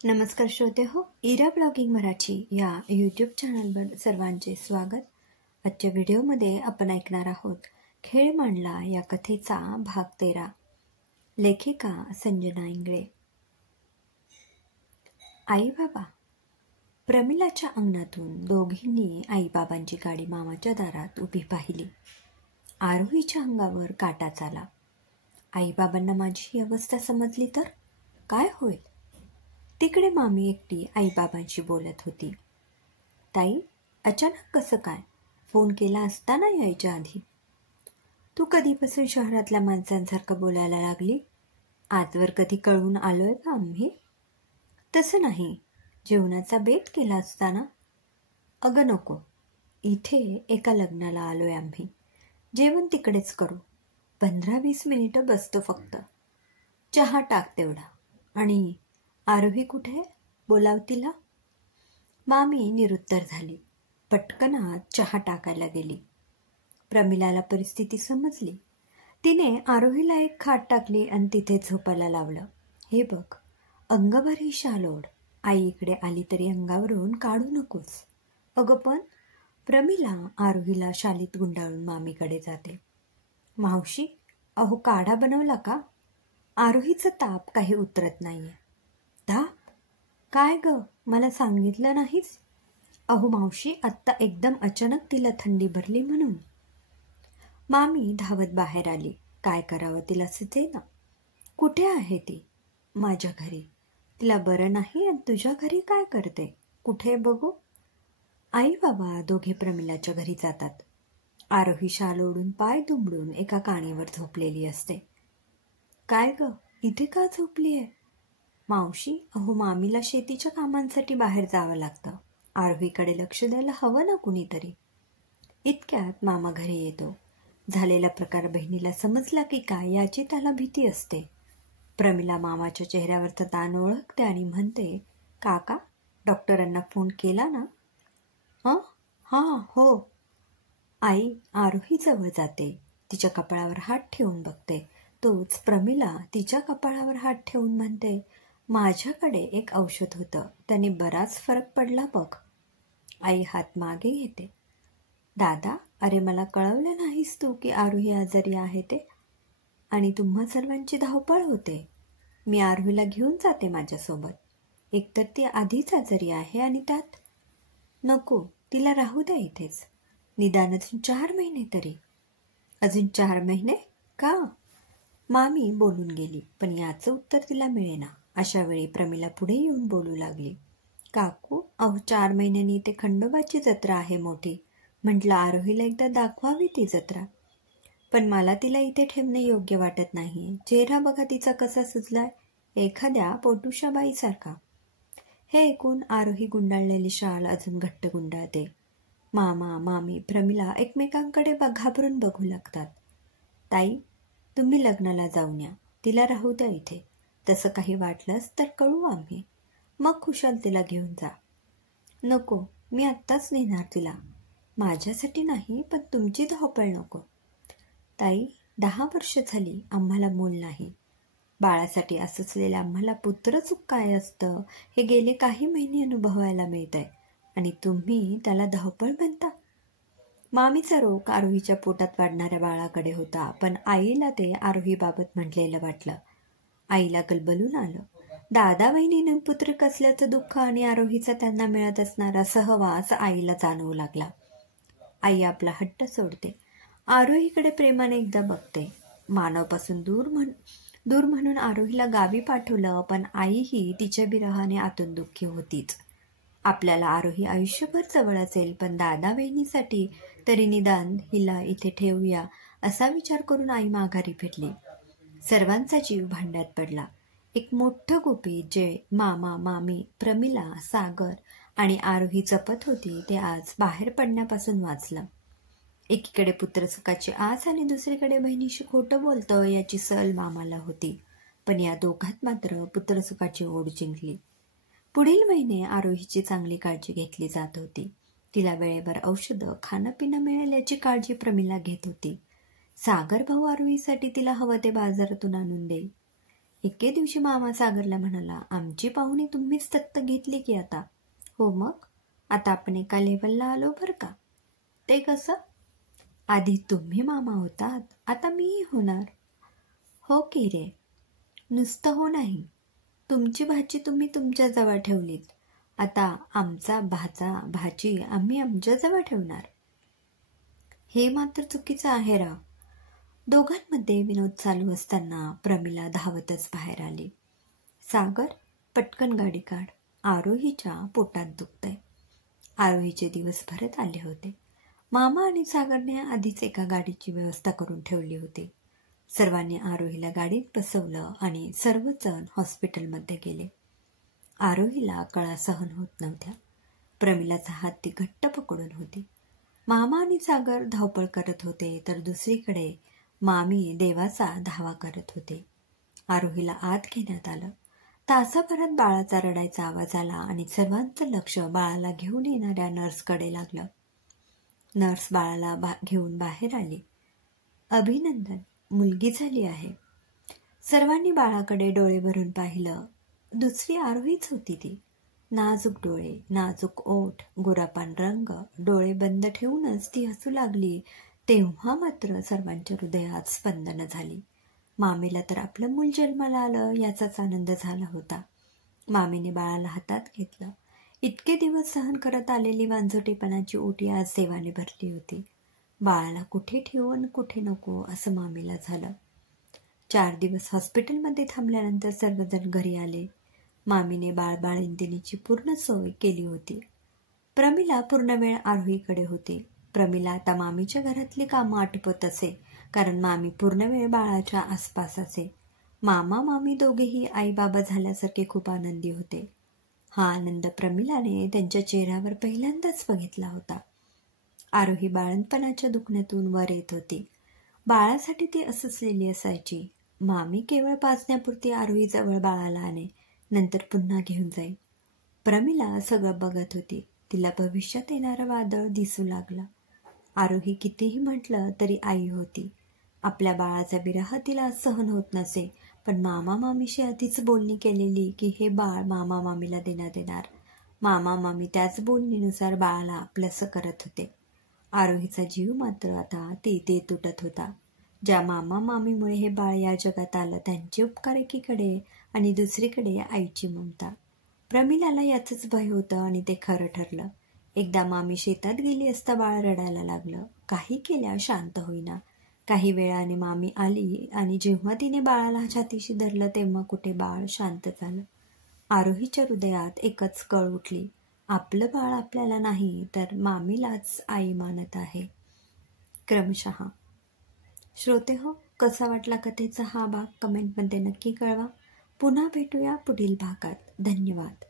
नमस्कार श्रोते हो, इरा ब्लॉगिंग मराठी या यूट्यूब चॅनलवर सर्वांचे स्वागत. आजच्या व्हिडिओमध्ये आपण ऐकणार आहोत खेळ मांडला या कथेचा भाग 13. लेखिका संजना इंगळे. आई बाबा. प्रमिलाच्या अंगणातून दोघींनी आईबाबांची गाडी मामाच्या दारात उभी पाहिली. आरोहीच्या अंगावर काटाच आला. आईबाबांना माझी ही अवस्था समजली तर काय होईल? तिकडे मामी एकटी आईबाबांशी बोलत होती. ताई, अचानक कसं काय? फोन केला असता ना यायच्या आधी. तू कधीपासून शहरातल्या माणसांसारखं बोलायला लागली? आजवर कधी कळवून आलोय का आम्ही? तसं नाही, जेवणाचा बेत केला असता ना. अगं नको, इथे एका लग्नाला आलोय आम्ही. जेवण तिकडेच करू. 15-20 मिनिटं बसतो फक्त. चहा टाक तेवढा. आणि आरोही कुठे? बोलाव तिला. मामी निरुत्तर झाली. पटकन आत चहा टाकायला गेली. प्रमिलाला परिस्थिती समजली. तिने आरोहीला एक खाट टाकली आणि तिथे झोपायला लावलं. हे बघ, अंगभर ही शाल ओढ. आई इकडे आली तरी अंगावरून काढू नकोस. अगं पण. प्रमिला आरोहीला शालीत गुंडाळून मामीकडे जाते. मावशी, अहो काढा बनवला का? आरोहीचं ताप काही उतरत नाहीये. ताप? काय ग, मला सांगितलं नाहीस? अहो मावशी, आत्ता एकदम अचानक तिला थंडी भरली म्हणून. मामी धावत बाहेर आली. काय करावं तिला सुचेना. कुठे आहे ती? माझ्या घरी. तिला बरं नाही आणि तुझ्या घरी काय करते? कुठे बघू? आई बाबा दोघे प्रमिलाच्या घरी जातात. आरोही शाल ओढून पाय दुमडून एका काणीवर झोपलेली असते. काय ग, इथे का झोपलीये? मावशी, अहो मामीला शेतीच्या कामांसाठी बाहेर जावं लागतं. आरोहीकडे लक्ष द्यायला हवं ना कुणीतरी. इतक्यात मामा घरी येतो. झालेला प्रकार बहिणीला समजला की काय याची त्याला भीती असते. प्रमिला मामाच्या चेहऱ्यावरचा ताण ओळखते आणि म्हणते, काका, डॉक्टरांना फोन केला ना? हां, हो. आई आरोही जवळ जाते. तिच्या कपाळावर हात ठेवून बघते. तोच प्रमिला तिच्या कपाळावर हात ठेवून म्हणते, माझ्याकडे एक औषध होतं, त्याने बराच फरक पडला बघ. आई हात मागे घेते. दादा, अरे मला कळवलं नाहीस तू की आरोही आजारी आहे ते? आणि तुम्हा सर्वांची धावपळ होते. मी आरोहीला घेऊन जाते माझ्यासोबत. एकतर ती आधीच आजारी आहे आणि त्यात. नको, तिला राहू द्या इथेच. निदान अजून 4 महिने तरी. अजून 4 महिने? का? मामी बोलून गेली, पण याचं उत्तर तिला मिळेना. अशा वेळी प्रमिला पुढे येऊन बोलू लागली. काकू, अहो 4 महिन्यांनी इथे खंडोबाची जत्रा आहे मोठी. म्हटलं आरोहीला एकदा दाखवावी ती जत्रा. पण मला तिला इथे ठेवणे योग्य वाटत नाही. चेहरा बघा तिचा कसा सुजलाय, एखाद्या पोटुशाबाईसारखा. हे ऐकून आरोही गुंडाळलेली शाल अजून घट्ट गुंडाळते. मामा मामी प्रमिला एकमेकांकडे घाबरून बघू लागतात. ताई, तुम्ही लग्नाला जाऊन या. तिला राहू द्या इथे. तसं काही वाटलंच तर कळू आम्ही. मग खुशाल तिला घेऊन जा. नको, मी आत्ताच नेणार तिला. माझ्यासाठी नाही, पण तुमची धावपळ नको. ताई, 10 वर्ष झाली आम्हाला मूल नाही. बाळासाठी असलेल्या आम्हाला पुत्रचूक काय असतं हे गेले काही महिने अनुभवायला मिळतंय आणि तुम्ही त्याला धावपळ म्हणता. मामीचा रोग आरोहीच्या पोटात वाढणाऱ्या बाळाकडे होता, पण आईला ते आरोहीबाबत म्हटलेलं वाटलं. आईला गलबलून आलं. दादा बहिणीने पुत्रक असल्याचं दुःख आणि आरोहीचा त्यांना मिळत असणारा सहवास आईला जाणवू लागला. आई आपला हट्ट सोडते. आरोहीकडे प्रेमाने एकदा बघते. मानवपासून दूर म्हणून आरोहीला गावी पाठवलं, पण आईही तिच्या विरहाने आतून दुःखी होतीच. आपल्याला आरोही आयुष्यभर जवळ असेल, पण दादा बहिणीसाठी तरी निदान हिला इथे ठेवूया असा विचार करून आई माघारी फिरली. सर्वांचा जीव भांड्यात पडला. एक मोठं गुपित जे मामा मामी प्रमिला सागर आणि आरोही जपत होती ते आज बाहेर पडण्यापासून वाचलं. एकीकडे पुत्रसुखाची आस आणि दुसरीकडे बहिणीशी खोटं बोलतं याची सल मामाला होती, पण या दोघात मात्र पुत्रसुखाची ओढ जिंकली. पुढील महिने आरोहीची चांगली काळजी घेतली जात होती. तिला वेळेवर औषधं खाणं पिणं मिळेल याची काळजी प्रमिला घेत होती. सागर भाऊ आरोहीसाठी तिला हवं ते बाजारातून आणून देई. एके दिवशी मामा सागरला म्हणाला, आमची पाहुणी तुम्हीच दत्तक घेतली की आता. हो मग, आता आपण एका लेवलला आलो बरं का. ते कसं? आधी तुम्ही मामा होतात, आता मीही होणार. हो की रे. नुसतं हो नाही, तुमची भाची तुम्ही तुमच्याजवळ ठेवलीत, आता आमचा भाचा भाची आम्ही आमच्याजवळ ठेवणार. हे मात्र चुकीचं आहे राव. दोघांमध्ये विनोद चालू असताना प्रमिला धावतच बाहेर आली. सागर, पटकन गाडी काढ, आरोहीच्या पोटात दुखतंय. आरोहीचे दिवस भरत आले होते. मामा आणि सागरने आधीच एका गाडीची व्यवस्था करून ठेवली होती. सर्वांनी आरोहीला गाडीत बसवलं आणि सर्वजण हॉस्पिटलमध्ये गेले. आरोहीला कळा सहन होत नव्हत्या. प्रमिलाचा हात ती घट्ट पकडून होती. मामा आणि सागर धावपळ करत होते, तर दुसरीकडे मामी देवाचा धावा करत होते. आरोहीला आत घेण्यात आलं. तासाभरात बाळाचा रडायचा आवाज आला आणि सर्वांचं लक्ष बाळाला घेऊन येणाऱ्या नर्सकडे लागलं. नर्स बाळाला घेऊन बाहेर आली. अभिनंदन, मुलगी झाली आहे. सर्वांनी बाळाकडे डोळे भरून पाहिलं. दुसरी आरोहीच होती ती. नाजूक डोळे, नाजूक ओठ, गोरापान रंग. डोळे बंद ठेवूनच ती हसू लागली. तेव्हा मात्र सर्वांच्या हृदयात स्पंदनं झाली. मामीला तर आपलं मूल जन्माला आलं याचाच आनंद झाला होता. मामीने बाळाला हातात घेतलं. इतके दिवस सहन करत आलेली वांझोटेपणाची ओटी आज देवाने भरली होती. बाळाला कुठे ठेवू आणि कुठे नको असं मामीला झालं. 4 दिवस हॉस्पिटलमध्ये थांबल्यानंतर सर्वजण घरी आले. मामीने बाळबाळंतिणीची पूर्ण सोय केली होती. प्रमिला पूर्ण वेळ आरोहीकडे होती. प्रमिला आता मामीच्या घरातली कामं आटपत असे, कारण मामी पूर्ण वेळ बाळाच्या आसपास असे. मामा मामी दोघेही आई बाबा झाल्यासारखे खूप आनंदी होते. हा आनंद प्रमिलाने त्यांच्या चेहऱ्यावर पहिल्यांदाच बघितला होता. आरोही बाळंतपणाच्या दुखण्यातून वर येत होती. बाळासाठी ती असलेली असायची. मामी केवळ पाजण्यापुरती आरोहीजवळ बाळाला आणे, नंतर पुन्हा घेऊन जाईल. प्रमिला सगळं बघत होती. तिला भविष्यात येणारं वादळ दिसू लागलं. आरोही कितीही म्हटलं तरी आई होती. आपल्या बाळाचा विरह तिला सहन होत नसे, पण मामा मामीशी आधीच बोलणी केलेली की हे बाळ मामा मामीला देण्यात येणार. मामा मामी त्याच बोलणीनुसार बाळाला आपलंसं करत होते. आरोहीचा जीव मात्र आता ते तुटत होता. ज्या मामा मामीमुळे हे बाळ या जगात आलं त्यांचे उपकार एकीकडे आणि दुसरीकडे आईची ममता. प्रमिलाला याचंच भय होतं आणि ते खरं ठरलं. एकदा मामी शेतात गेली असता बाळ रडायला लागलं. काही केल्या शांत होईना. काही वेळाने मामी आली आणि जेव्हा तिने बाळाला छातीशी धरलं तेव्हा कुठे बाळ शांत झालं. आरोहीच्या हृदयात एकच कळ उठली. आपलं बाळ आपल्याला नाही तर मामीलाच आई मानत आहे. क्रमशः. श्रोते हो, कसा वाटला कथेचा हा भाग कमेंटमध्ये नक्की कळवा. पुन्हा भेटूया पुढील भागात. धन्यवाद.